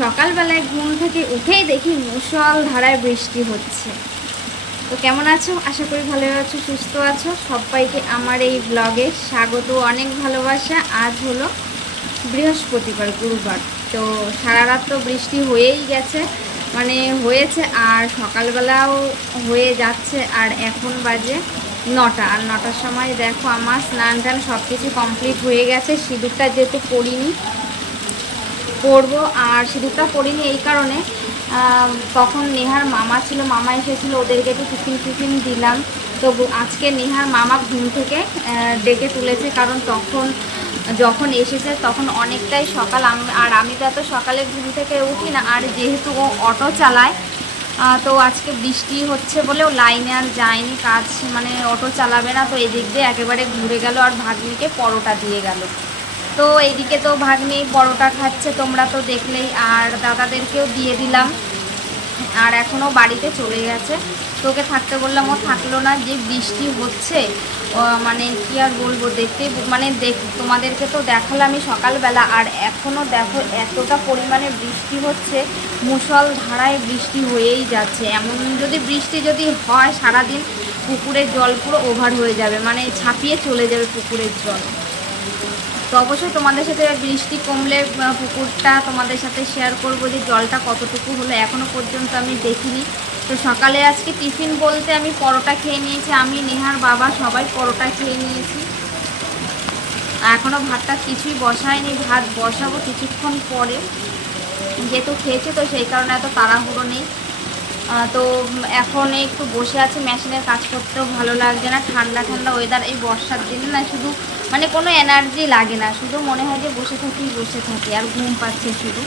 সকালবেলায় ঘুম থেকে উঠেই দেখি মুসল ধারায় বৃষ্টি হচ্ছে। তো কেমন আছো? আশা করি ভালো আছো, সুস্থ আছো। সবাইকে আমার এই ব্লগে স্বাগত, অনেক ভালোবাসা। আজ হলো বৃহস্পতিবার, গুরুবার। তো সারা রাত তো বৃষ্টি হয়েই গেছে মানে হয়েছে আর সকালবেলাও হয়ে যাচ্ছে আর এখন বাজে নটা। আর নটার সময় দেখো আমার স্নান টান সব কিছু কমপ্লিট হয়ে গেছে। সিঁদুরটা যেহেতু পড়িনি পরবো আর সিঁদুরটা পরিনি এই কারণে। তখন নেহার মামা ছিল, মামা এসেছিল, ওদেরকে একটু টিফিন টিফিন দিলাম। তো আজকে নেহার মামা ঘুম থেকে ডেকে তুলেছে কারণ তখন যখন এসেছে তখন অনেকটাই সকাল। আর আমি তো এত সকালে ঘুম থেকে উঠি না, আর যেহেতু ও অটো চালায় তো আজকে বৃষ্টি হচ্ছে বলেও লাইনে আর যায়নি কাজ মানে অটো চালাবে না। তো এদিক দিয়ে একেবারে ঘুরে গেল আর ভাগ্নিকে পরোটা দিয়ে গেল। তো এইদিকে তো ভাগ্নি পরোটা খাচ্ছে, তোমরা তো দেখলেই। আর দাদাদেরকেও দিয়ে দিলাম। আর এখনও বাড়িতে চলে গেছে। তোকে থাকতে বললাম, ও থাকল না, যে বৃষ্টি হচ্ছে মানে কি আর বলব, দেখতে মানে দেখ, তোমাদেরকে তো দেখালামই সকালবেলা। আর এখনও দেখো, এতটা পরিমাণে বৃষ্টি হচ্ছে, মুসল ধারায় বৃষ্টি হয়েই যাচ্ছে। এমন যদি বৃষ্টি যদি হয় সারাদিন, পুকুরের জল পুরো ওভার হয়ে যাবে মানে ছাপিয়ে চলে যাবে পুকুরের জল। তো অবশ্যই তোমাদের সাথে বৃষ্টি কমলে পুকুরটা তোমাদের সাথে শেয়ার করব যে জলটা কতটুকু হলো। এখনও পর্যন্ত আমি দেখিনি। তো সকালে আজকে টিফিন বলতে আমি পরোটা খেয়ে নিয়েছি। আমি, নেহার বাবা সবাই পরোটা খেয়ে নিয়েছি। এখনও ভাতটা কিছুই বসায়নি। ভাত বসাবো কিছুক্ষণ পরে। যেহেতু খেয়েছে তো সেই কারণে এত তাড়াহুড়ো নেই। তো এখন একটু বসে আছে। মেশিনের কাজ করতেও ভালো লাগছে না। ঠান্ডা ঠান্ডা ওয়েদার এই বর্ষার দিনে না, শুধু মানে কোনো এনার্জি লাগে না, শুধু মনে হয় যে বসে থাকি বসে থাকি, আর ঘুম পাচ্ছে শুধু।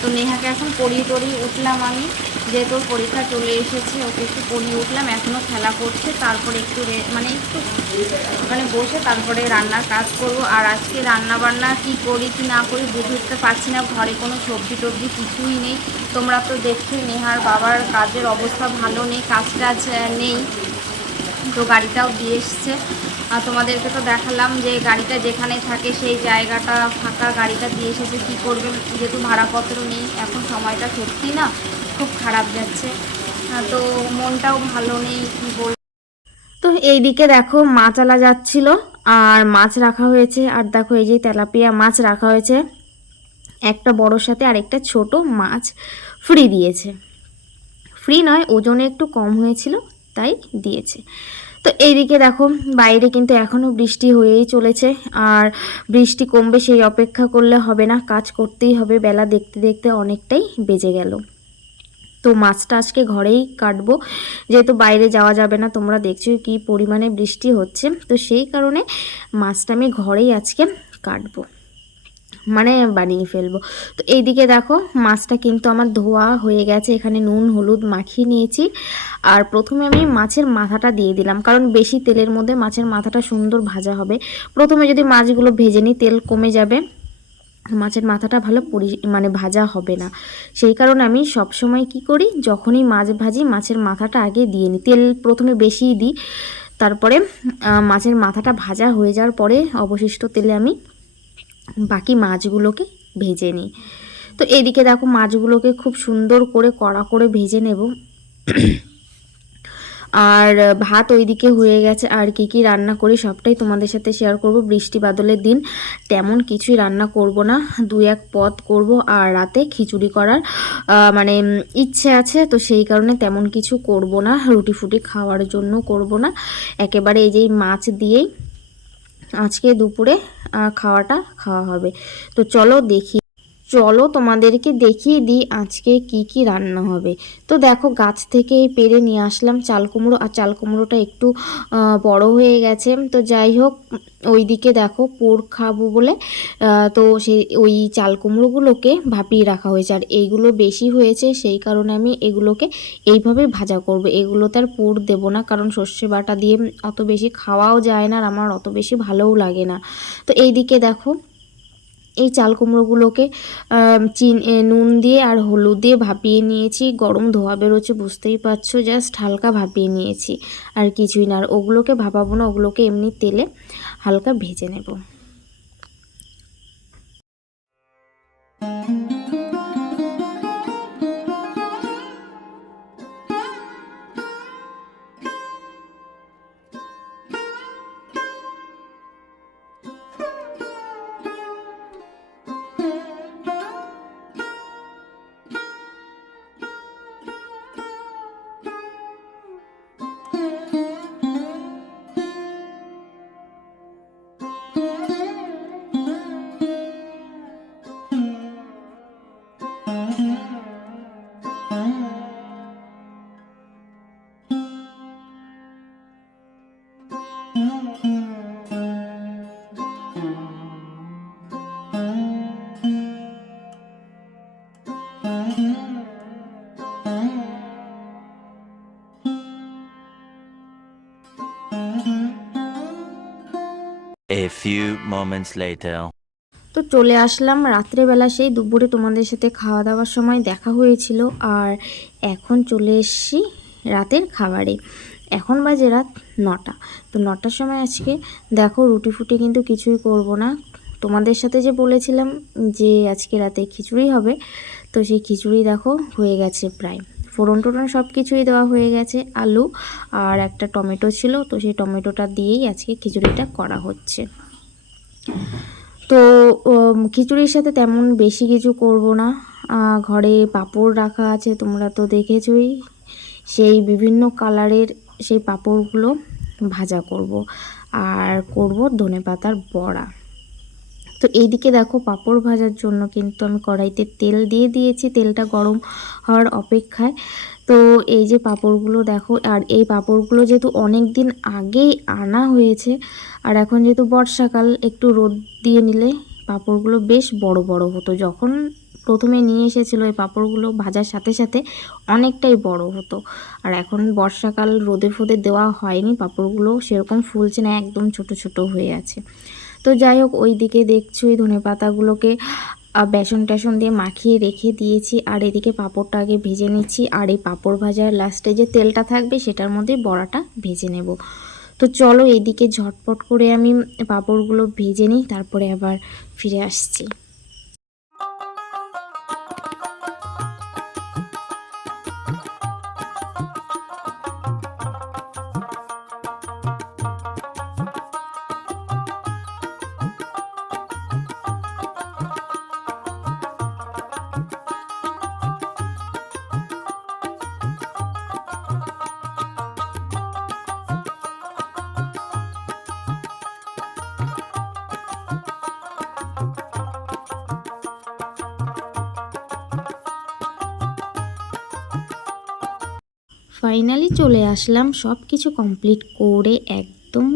তো নেহাকে এখন পড়িয়ে টড়িয়ে উঠলাম আমি, যেহেতু পরীক্ষা চলে এসেছে, ওকে একটু পড়িয়ে উঠলাম এখনও খেলা করছে, তারপরে একটু মানে একটু ওখানে বসে তারপরে রান্নার কাজ করব। আর আজকে রান্না বান্না কি করি কি না করি বুঝে উঠতে পারছি না, ঘরে কোনো সবজি টবজি কিছুই নেই। তোমরা তো দেখছোই নেহার বাবার কাজের অবস্থা ভালো নেই কাজ টাজ নেই। তো গাড়িটাও দিয়ে এসছে। আর তোমাদেরকে তো দেখালাম যে গাড়িটা যেখানে থাকে সেই জায়গাটা ফাঁকা গাড়িটা দিয়ে এসেছে, কী করবে? যেহেতু ভাড়াপত্র নেই, এখন সময়টা সত্যি না খুব খারাপ যাচ্ছে। তো মনটাও ভালো নেই, কী বল তো এইদিকে দেখো মাছ আলা যাচ্ছিল, আর মাছ রাখা হয়েছে, আর দেখো এই যে তেলাপিয়া মাছ রাখা হয়েছে। একটা বড়োর সাথে আর একটা ছোট মাছ ফ্রি দিয়েছে। ফ্রি নয়, ওজনে একটু কম হয়েছিল, তাই দিয়েছে। তো এইদিকে দেখো, বাইরে কিন্তু এখনও বৃষ্টি হয়েই চলেছে। আর বৃষ্টি কমবে সেই অপেক্ষা করলে হবে না, কাজ করতেই হবে, বেলা দেখতে দেখতে অনেকটাই বেজে গেল। তো মাছটা আজকে ঘরেই কাটবো, যেহেতু বাইরে যাওয়া যাবে না, তোমরা দেখছ কি পরিমাণে বৃষ্টি হচ্ছে। তো সেই কারণে মাছটা আমি ঘরেই আজকে কাটবো। মানে বানিয়ে ফেলব। তো এইদিকে দেখো, মাছটা কিন্তু আমার ধোয়া হয়ে গেছে। এখানে নুন, হলুদ মাখিয়ে নিয়েছি। আর প্রথমে আমি মাছের মাথাটা দিয়ে দিলাম, কারণ বেশি তেলের মধ্যে মাছের মাথাটা সুন্দর ভাজা হবে। প্রথমে যদি মাছগুলো ভেজে নিই, তেল কমে যাবে। মাছের মাথাটা ভালো পরি মানে ভাজা হবে না। সেই কারণে আমি সব সময় কি করি, যখনই মাছ ভাজি, মাছের মাথাটা আগে দিয়ে নিই। তেল প্রথমে বেশিই দিই, তারপরে মাছের মাথাটা ভাজা হয়ে যাওয়ার পরে অবশিষ্ট তেলে আমি বাকি মাছগুলোকে ভেজে নিই। তো এদিকে দেখো মাছগুলোকে খুব সুন্দর করে কড়া করে ভেজে নেব। আর ভাত ওইদিকে হয়ে গেছে। আর কি কি রান্না করি সবটাই তোমাদের সাথে শেয়ার করব। বৃষ্টি বাদলের দিন তেমন কিছুই রান্না করব না। দু এক পদ করব আর রাতে খিচুড়ি করার মানে ইচ্ছে আছে। তো সেই কারণে তেমন কিছু করব না। রুটি ফুটি খাওয়ার জন্য করব না। একেবারে এই যে মাছ দিয়েই আজকে দুপুরে খাওয়াটা খাওয়া হবে। তো চলো দেখি। চলো তোমাদেরকে দেখিয়ে দিই আজকে কি কি রান্না হবে। তো দেখো গাছ থেকে পেরে নিয়ে আসলাম চাল কুমড়ো, আর চাল কুমড়োটা একটু বড় হয়ে গেছে। তো যাই হোক, ওইদিকে দেখো পোর খাব বলে তো সেই ওই চাল কুমড়োগুলোকে ভাপিয়ে রাখা হয়েছে। আর এইগুলো বেশি হয়েছে, সেই কারণে আমি এগুলোকে এইভাবে ভাজা করব। এগুলোতে আর পুর দেবো না, কারণ সর্ষে বাটা দিয়ে অত বেশি খাওয়াও যায় না, আর আমার অত বেশি ভালোও লাগে না। তো এইদিকে দেখো এই চাল কুমড়োগুলোকে চিন নুন দিয়ে আর হলুদ দিয়ে ভাপিয়ে নিয়েছি। গরম ধোয়া বেরোচ্ছে, বুঝতেই পারছ জাস্ট হালকা ভাপিয়ে নিয়েছি। আর কিছুই না, আর ওগুলোকে ভাপাবো না, ওগুলোকে এমনি তেলে হালকা ভেজে নেব। A few moments later. তো চলে আসলাম রাত্রেবেলা সেই দুপুরে তোমাদের সাথে খাওয়া দাওয়ার সময় দেখা হয়েছিল আর এখন চলে এসেছি রাতের খাবারে। এখন বাজে রাত নটা। তো নটার সময় আজকে দেখো রুটি ফুটি কিন্তু কিছুই করব না। তোমাদের সাথে যে বলেছিলাম যে আজকে রাতে খিচুড়ি হবে, তো সেই খিচুড়ি দেখো হয়ে গেছে প্রায়। ফোড়ন টোড়ন সব কিছুই দেওয়া হয়ে গেছে, আলু আর একটা টমেটো ছিল, তো সেই টমেটোটা দিয়েই আজকে খিচুড়িটা করা হচ্ছে। তো খিচুড়ির সাথে তেমন বেশি কিছু করব না। ঘরে পাপড় রাখা আছে, তোমরা তো দেখেছই। সেই বিভিন্ন কালারের সেই পাপড়গুলো ভাজা করব। আর করব ধনেপাতার বড়া। তো এইদিকে দেখো পাঁপড় ভাজার জন্য কিন্তু আমি কড়াইতে তেল দিয়ে দিয়েছি, তেলটা গরম হওয়ার অপেক্ষায়। তো এই যে পাঁপড়গুলো দেখো, আর এই পাঁপড়গুলো যেহেতু অনেক দিন আগেই আনা হয়েছে, আর এখন যেহেতু বর্ষাকাল, একটু রোদ দিয়ে নিলে পাঁপড়গুলো বেশ বড় বড় হতো। যখন প্রথমে নিয়ে এসেছিল এই পাঁপড়গুলো, ভাজার সাথে সাথে অনেকটাই বড় হতো। আর এখন বর্ষাকাল, রোদে ফোদে দেওয়া হয়নি, পাঁপড়গুলো সেরকম ফুলছে না, একদম ছোট ছোট হয়ে আছে। তো যাই হোক, ওই দিকে দেখছ এই ধনে পাতাগুলোকে বেসন টেসন দিয়ে মাখিয়ে রেখে দিয়েছি। আর এদিকে পাঁপড়টা আগে ভেজে নিচ্ছি। আর এই পাঁপড় ভাজার লাস্টে যে তেলটা থাকবে, সেটার মধ্যে বড়াটা ভেজে নেব। তো চলো এদিকে ঝটপট করে আমি পাপড়গুলো ভেজে নিই, তারপরে আবার ফিরে আসছি। ফাইনালি চলে আসলাম সব কিছু কমপ্লিট করে একদম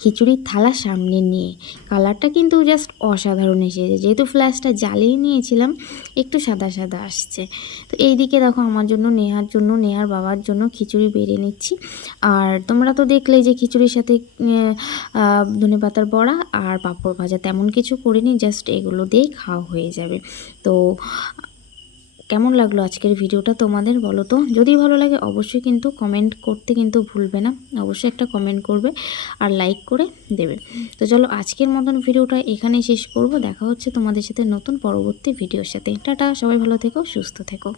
খিচুড়ির থালা সামনে নিয়ে। কালারটা কিন্তু জাস্ট অসাধারণ এসেছে। যেহেতু ফ্ল্যাশটা জ্বালিয়ে নিয়েছিলাম, একটু সাদা সাদা আসছে। তো এইদিকে দেখো আমার জন্য, নেহার জন্য, নেহার বাবার জন্য খিচুড়ি বেড়ে নিচ্ছি। আর তোমরা তো দেখলে যে খিচুড়ির সাথে ধনে পাতার বড়া আর পাঁপড় ভাজা তেমন কিছু করিনি জাস্ট এগুলো দিয়েই খাওয়া হয়ে যাবে। তো কেমন লাগল আজকের ভিডিওটা তোমাদের বলো তো? যদি ভালো লাগে অবশ্যই কিন্তু কমেন্ট করতে কিন্তু ভুলবে না। অবশ্যই একটা কমেন্ট করবে আর লাইক করে দেবে। তো চলো আজকের মতন ভিডিওটা এখানেই শেষ করব। দেখা হচ্ছে তোমাদের সাথে নতুন পরবর্তী ভিডিওর সাথে। টাটা, সবাই ভালো থেকো, সুস্থ থেকো।